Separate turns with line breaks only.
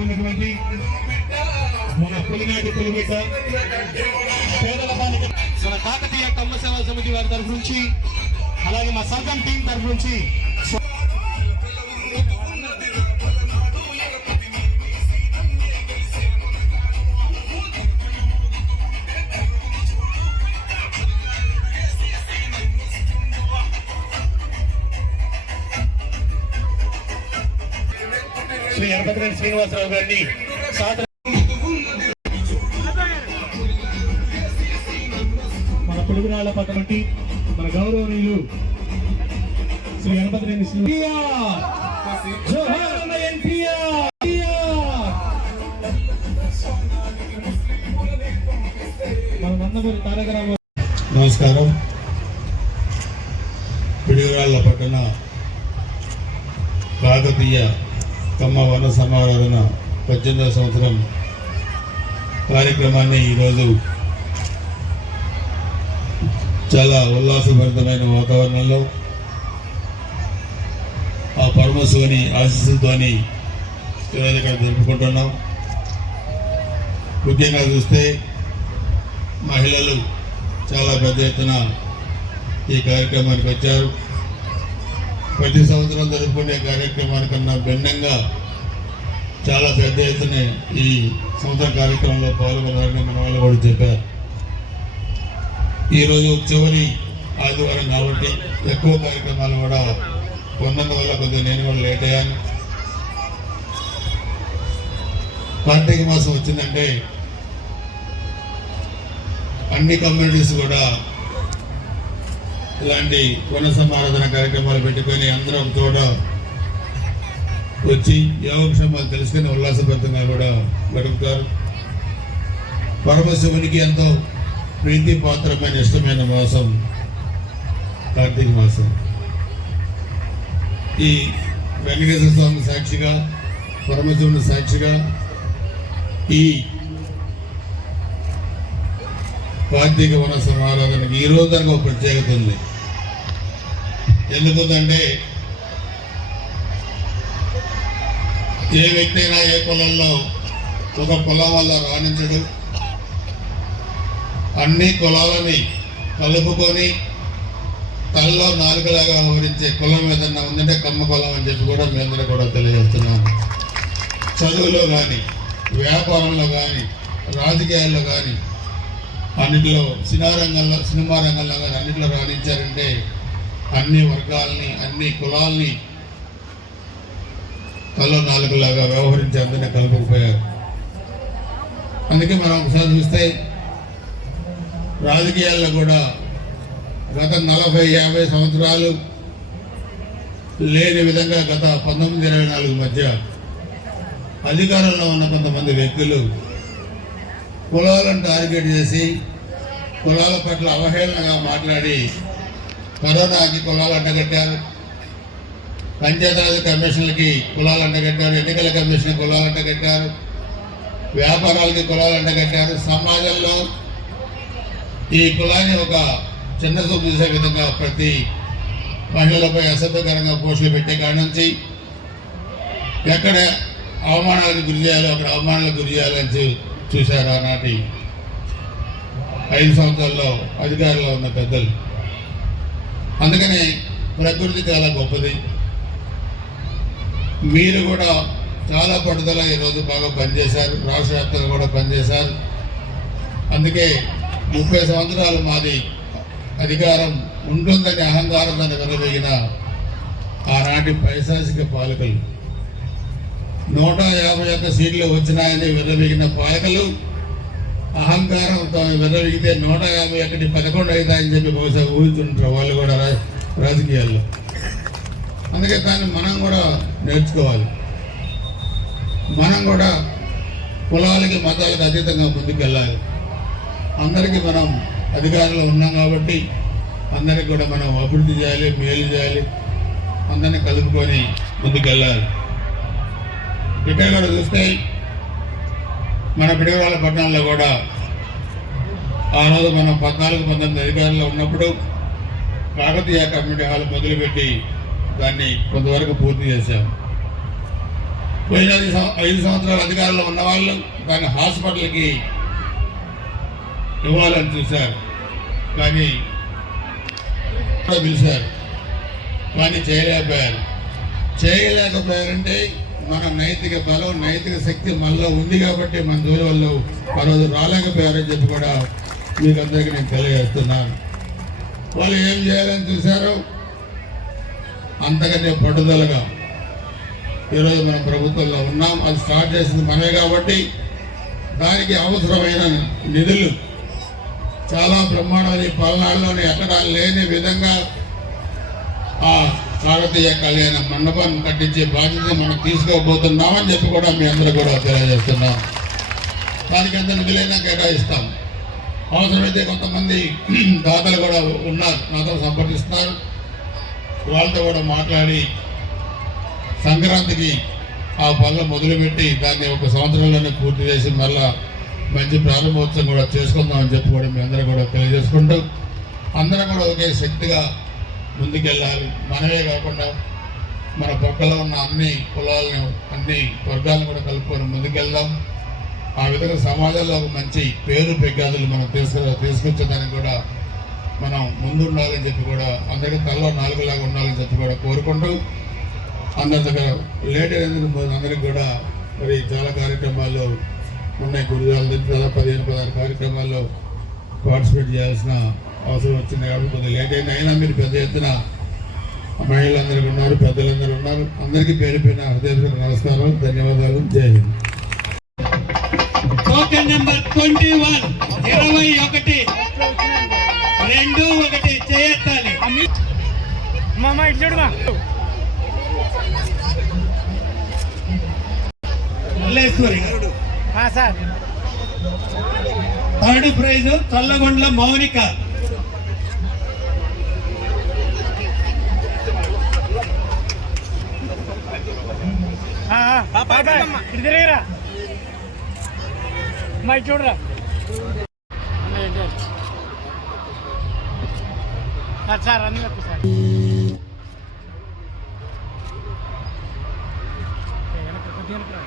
ఉన్నటువంటి మన పులినాటి పులిబిడ్డ పేదల బాలిక మన అలాగే మా సంఘం టీం తరఫు నుంచి శ్రీ ఎనపతిరెడ్డి శ్రీనివాసరావు గారిని సాదర మన పులుగురాళ్ళ పక్కనటి మన గౌరవనీయులు శ్రీ గణపతిరెడ్డి మన నందమూరి తారక రామారావు
నమస్కారం. పిడిగురాళ్ళ పట్టణ కాకతీయ కమ్మ వన సమారాధన పద్దెనిమిదవ సంవత్సరం కార్యక్రమాన్ని ఈరోజు చాలా ఉల్లాసభరితమైన వాతావరణంలో ఆ పరమశివుని ఆశీస్సులతోని ఈరోజు ఇక్కడ జరుపుకుంటున్నాం. ముఖ్యంగా చూస్తే మహిళలు చాలా పెద్ద ఎత్తున ఈ కార్యక్రమానికి వచ్చారు. ప్రతి సంవత్సరం జరుపుకునే కార్యక్రమానికన్నా భిన్నంగా చాలా పెద్ద ఎత్తున ఈ సంవత్సరం కార్యక్రమంలో పాల్గొన్నారని మన వాళ్ళు కూడా చెప్పారు. ఈరోజు చివరి ఆదివారం కాబట్టి ఎక్కువ కార్యక్రమాలు కూడా ఉన్నందువల్ల కొద్దిగా నేను కూడా లేట్ అయ్యాను. కార్తీక మాసం వచ్చిందంటే అన్ని కమ్యూనిటీస్ కూడా ఇలాంటి వన సమారాధన కార్యక్రమాలు పెట్టుకొని అందరం తోట చోట వచ్చి యోగక్షేమాలు తెలుసుకుని ఉల్లాసభరితంగా కూడా గడుపుతారు. పరమశివునికి ఎంతో ప్రీతి పాత్రమైన ఇష్టమైన మాసం కార్తీక మాసం. ఈ వెంకటేశ్వర స్వామి సాక్షిగా పరమశివుని సాక్షిగా ఈ కార్తీక వన సమారాధనకి ఈ రోజు దానికి ఒక ప్రత్యేకత ఉంది. ఎందుకుందంటే ఏ వ్యక్తి అయినా ఏ కులంలో ఒక కులం వల్ల రాణించడు. అన్ని కులాలని కలుపుకొని తల్లో నాలుగులాగా వివరించే కులం ఏదన్నా ఉందంటే కమ్మ కులం అని చెప్పి కూడా మీ అందరూ కూడా తెలియజేస్తున్నాను. చదువులో కానీ వ్యాపారంలో కానీ రాజకీయాల్లో కానీ అన్నిటిలో సినిమా రంగంలో సినిమా రంగంలో కానీ అన్నిటిలో రాణించారంటే అన్ని వర్గాల్ని అన్ని కులాల్ని కళ్ళ నాలుగులాగా వ్యవహరించి అందరినీ కలుపుకుపోయారు. అందుకే మనం ఒకసారి చూస్తే రాజకీయాల్లో కూడా గత నలభై యాభై సంవత్సరాలు లేని విధంగా గత పంతొమ్మిది ఇరవై నాలుగు మధ్య అధికారంలో ఉన్న కొంతమంది వ్యక్తులు కులాలను టార్గెట్ చేసి కులాల పట్ల అవహేళనగా మాట్లాడి కరోనాకి కులాలు అంటగట్టారు. పంచాయతీరాజ్ కమిషన్లకి కులాలు అంటగట్టారు. ఎన్నికల కమిషన్ కులాలు అంటగట్టారు. వ్యాపారాలకి కులాలు అంటగట్టారు. సమాజంలో ఈ కులాన్ని ఒక చిన్న చూపు చూసే విధంగా ప్రతి మహిళలపై అసభ్యకరంగా పోస్టులు పెట్టే కాడి నుంచి ఎక్కడ అవమానాలకు గురి చేయాలో అక్కడ అవమానాలకు గురి చేయాలని చూశారు ఆనాటి ఐదు సంవత్సరాల్లో అధికారంలో ఉన్న పెద్దలు. అందుకనే ప్రకృతి చాలా గొప్పది. మీరు కూడా చాలా పట్టుదల ఈరోజు బాగా పనిచేశారు. రాష్ట్ర వ్యాప్తంగా కూడా పనిచేశారు. అందుకే ముప్పై సంవత్సరాలు మాది అధికారం ఉంటుందని అహంకారంతో విరవేగిన ఆనాటి పైశాసిక పాలకులు. నూట యాభై ఒక్క సీట్లు వచ్చినాయని విర్రవీగిన పాలకులు అహంకారంతో విర్రవీగితే నూట యాభై ఒకటి పదకొండు అవుతాయని చెప్పి బహుశా ఊహిస్తుంటారు వాళ్ళు కూడా రాజకీయాల్లో. అందుకే దాన్ని మనం కూడా నేర్చుకోవాలి. మనం కూడా కులాలకి మతాలకు అతీతంగా ముందుకెళ్ళాలి. అందరికీ మనం అధికారంలో ఉన్నాం కాబట్టి అందరికి కూడా మనం అభివృద్ధి చేయాలి మేలు చేయాలి. అందరినీ కలుపుకొని ముందుకెళ్ళాలి. ఇక్కడ కూడా చూస్తే మన పిడగరాల పట్టణంలో కూడా ఆ రోజు మనం పద్నాలుగు పంతొమ్మిది అధికారులు ఉన్నప్పుడు కాకతీయ కమ్యూనిటీ హాల్ మొదలుపెట్టి దాన్ని కొంతవరకు పూర్తి చేశాం. పోయిన ఐదు ఐదు సంవత్సరాల అధికారంలో ఉన్న వాళ్ళు దాన్ని హాస్పిటల్కి ఇవ్వాలని చూశారు. కానీ పిలిచారు. కానీ చేయలేకపోయారు. చేయలేకపోయారంటే మన నైతిక బలం నైతిక శక్తి మనలో ఉంది కాబట్టి మన దూరం వాళ్ళు ఆ రోజు రాలేకపోయారని చెప్పి కూడా మీకు అందరికీ నేను తెలియజేస్తున్నాను. వాళ్ళు ఏం చేయాలని చూశారు? అంతకంటే పట్టుదలగా ఈరోజు మనం ప్రభుత్వంలో ఉన్నాం. అది స్టార్ట్ చేసింది మనమే కాబట్టి దానికి అవసరమైన నిధులు చాలా బ్రహ్మాండమైన ఈ పల్నాడులోని ఎక్కడా లేని విధంగా ఆ కాకతీయ కళ్యాణ మండపాన్ని కట్టించే బాధ్యత మనం తీసుకోబోతున్నామని చెప్పి కూడా మీ అందరూ కూడా తెలియజేస్తున్నాం. దానికి ఎంత నిధులైనా కేటాయిస్తాం. అవసరమైతే కొంతమంది దాతలు కూడా ఉన్నారు. నాతో సంప్రదిస్తున్నారు. వాళ్ళతో కూడా మాట్లాడి సంక్రాంతికి ఆ పనులు మొదలుపెట్టి దాన్ని ఒక సంవత్సరంలోనే పూర్తి చేసి మళ్ళా మంచి ప్రారంభోత్సవం కూడా చేసుకుందామని చెప్పి కూడా మీ అందరూ కూడా తెలియజేసుకుంటూ అందరం కూడా ఒకే శక్తిగా ముందుకెళ్ళాలి. మనమే కాకుండా మన పక్కలో ఉన్న అన్ని కులాలను అన్ని వర్గాలను కూడా కలుపుకొని ముందుకెళ్దాం. ఆ విధంగా సమాజంలో ఒక మంచి పేరు పెగ్గాదులు మనం తీసుకు తీసుకొచ్చేదానికి కూడా మనం ముందు ఉండాలని చెప్పి కూడా అందరికీ తలలో నాలుగులాగా ఉండాలని చెప్పి కూడా కోరుకుంటూ అందరి దగ్గర లేట్ అయినందుకు అందరికి కూడా మరి చాలా కార్యక్రమాలు ఉన్నాయి. గురుజాల దగ్గర పదిహేను పదహారు కార్యక్రమాల్లో పార్టిసిపేట్ చేయాల్సిన అవసరం వచ్చింది కాబట్టి కొద్దిగా లేట్ అయింది. అయినా మీరు పెద్ద ఎత్తున మహిళలందరూ ఉన్నారు పెద్దలందరూ ఉన్నారు. అందరికీ పేరు పేరున హృదయపూర్వక నమస్కారం ధన్యవాదాలు. Jai Hind.
Token number twenty one ఇరవై ఒకటి రెండు ఒకటి చేయెత్తాలి
మామ ఇటు చూడుమా sir.
Third prize Challagondla Mounika.
ఇటు తిరిగిరా. ఇటు చూడరా? సార్ అన్నీ చెప్పు సార్. ఏ,